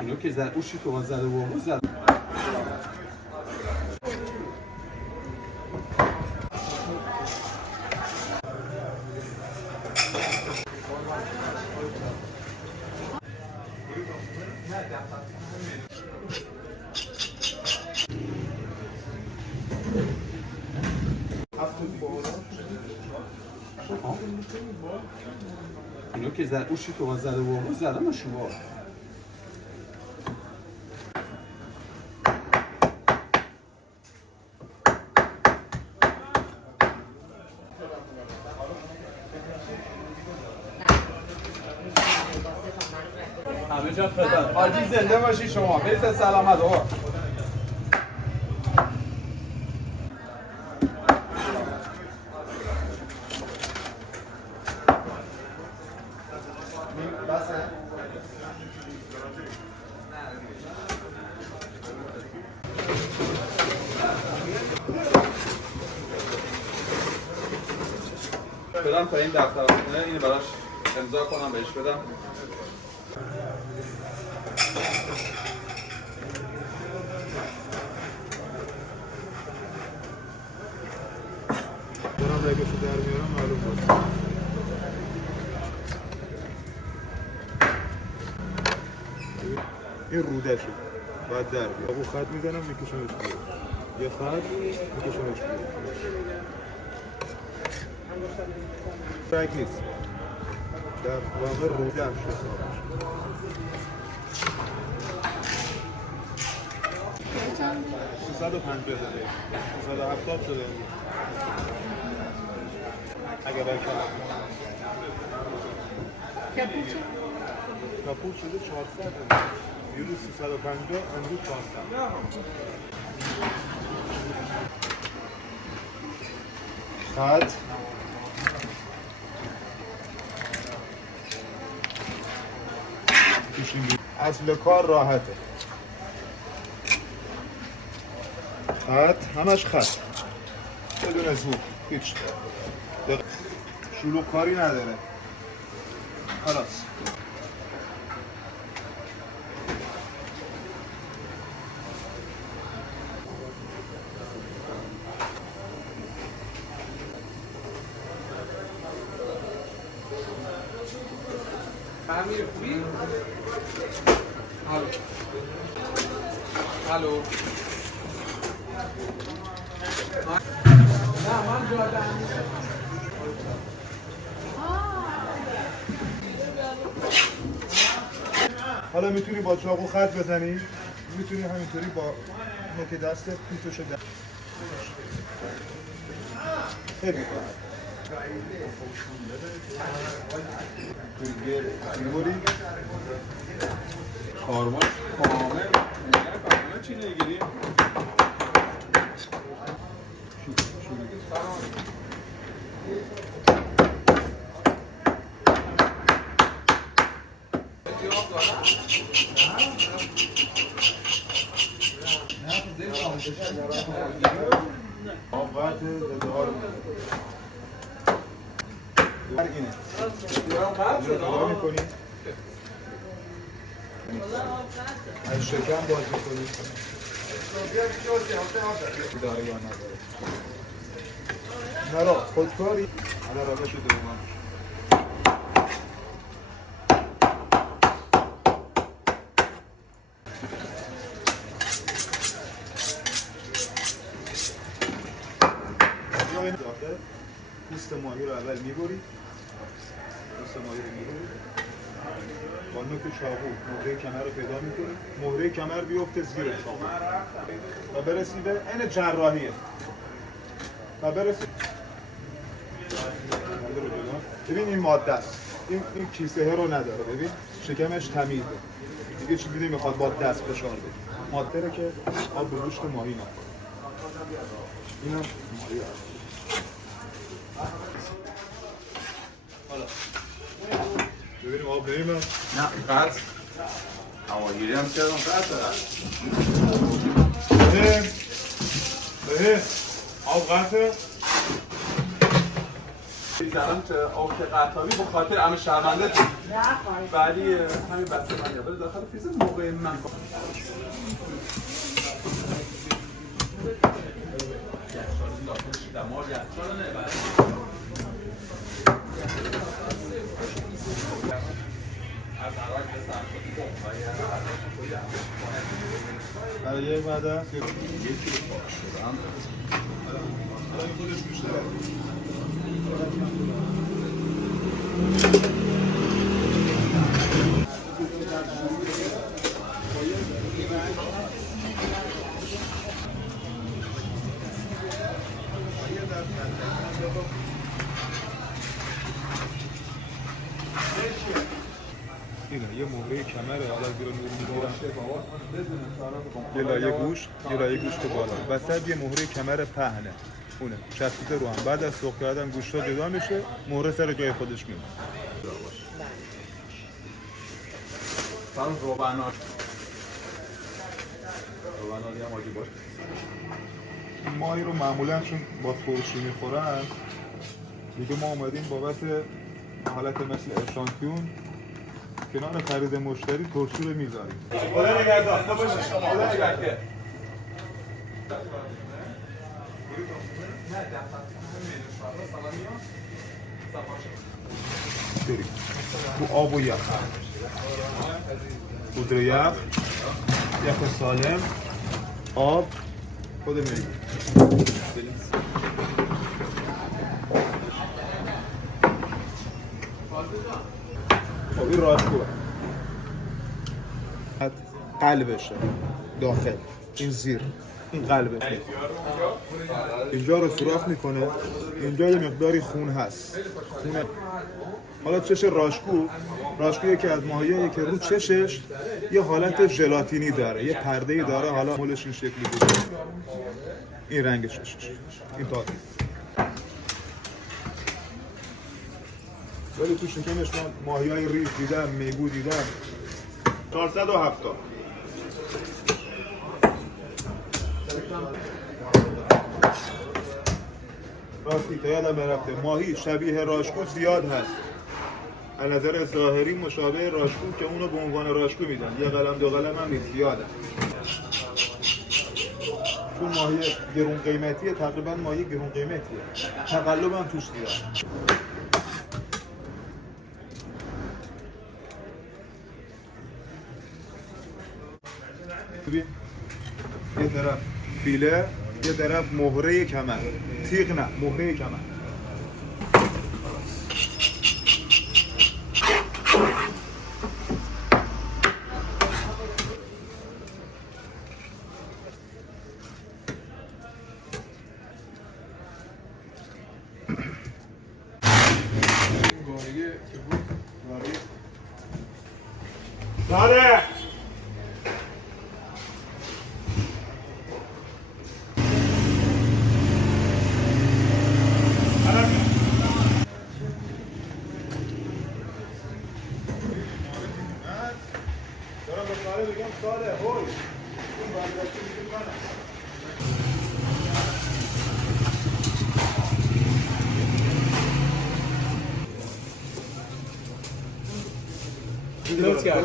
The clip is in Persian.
اینو که زد اوشی تو زده و همون زد اینو که زد اوشی تو زده و همون زده ما شما همه جا خدمت حاجی زنده باشی شما برید سلامت آقا بدم تا این دفتر خونه اینو براش امضا کنم بهش بدم دارم رگشو در میارم معلوم باشه این رودشه باید در بیاد ابو خط میزنم میکشونش بیاد یه خط میکشونش بیاد رگ نیست در واقع روده هم شد 350 داره 370 شده اگه باید کپور شده 400 یورو 350 امروز 400 خط اصل کار راحته خط همش خط بدون زور هیچ شلوغ کاری نداره خلاص امیر خوبی؟ الو نه من جاده حالا میتونی با چاقو خط بزنی میتونی همینطوری با نوک دستت پیتوشو در خیلی میبوری کارماش کامل چی نگیری؟ آقات دار اینه نگاه میکنی از شکم باز میکنی داره یا نداره نرا خودکاری حالا روش دوم پوست ماهی رو اول میبری پوست ماهی رو میبری با نوک چاقو مهره کمر رو پیدا میکنی مهره کمر بیفته زیر چاقو و برسی به این جراحیه و برسی ببین این ماده است این کیسه رو نداره ببین شکمش تمیزه دیگه چیزی نمیخواد با دست فشار بده ماده رو که آب به گوشت ماهی نخوره اینم ماهی هست ببینیم آب نمیمه نه قرص هواگیری هم کردم قرص بهه آب قرصه می‌ذارم که آب قطابی به خاطر همه شرمنده تو ولی همین بسته من یا داخل فیز موقع من برای یک مدر اینه یه مهره کمره حالا زیر نور میگیرم یه لایه گوش که بالا وسط یه مهره کمر پهنه اونه چسبیده رو هم بعد از سرخ کردن گوشت ها جدا میشه مهره سر جای خودش میمونه سلام روبنات هم آجی باشه ماهی رو معمولا چون با ترشی میخورن دیگه ما اومدیم بابت حالت مثل اشانتیون کنار خرید مشتری ترشی رو میذاریم خدا نگهدار خدا نگهدار بریم تو آب و یخ پودر یخ یخ سالم آب خود میگی خب این راشگوه قلبشه داخل این زیر این قلبشه اینجا رو سوراخ میکنه اینجا یه مقداری خون هست خونه حالا چش راشکو یکی از ماهیایی که رو چشش یه حالت ژلاتینی داره یه پرده‌ای داره حالا مولش این شکلی بوده این رنگ چشش این تا ولی تو شکمش من ماهیای ریز دیدم میگو دیدم 470 راستی تا یادم برفته ماهی شبیه راشکو زیاد هست از نظر ظاهری مشابه راشکو که اونو به عنوان راشکو میدن یه قلم دو قلم هم نیست زیاده چون ماهی گرون قیمتیه تقریبا ماهی گرون قیمتیه تقلب هم توش زیاد یه طرف فیله یه طرف مهره کمر تیغ نه مهره کمر بله درست کرد.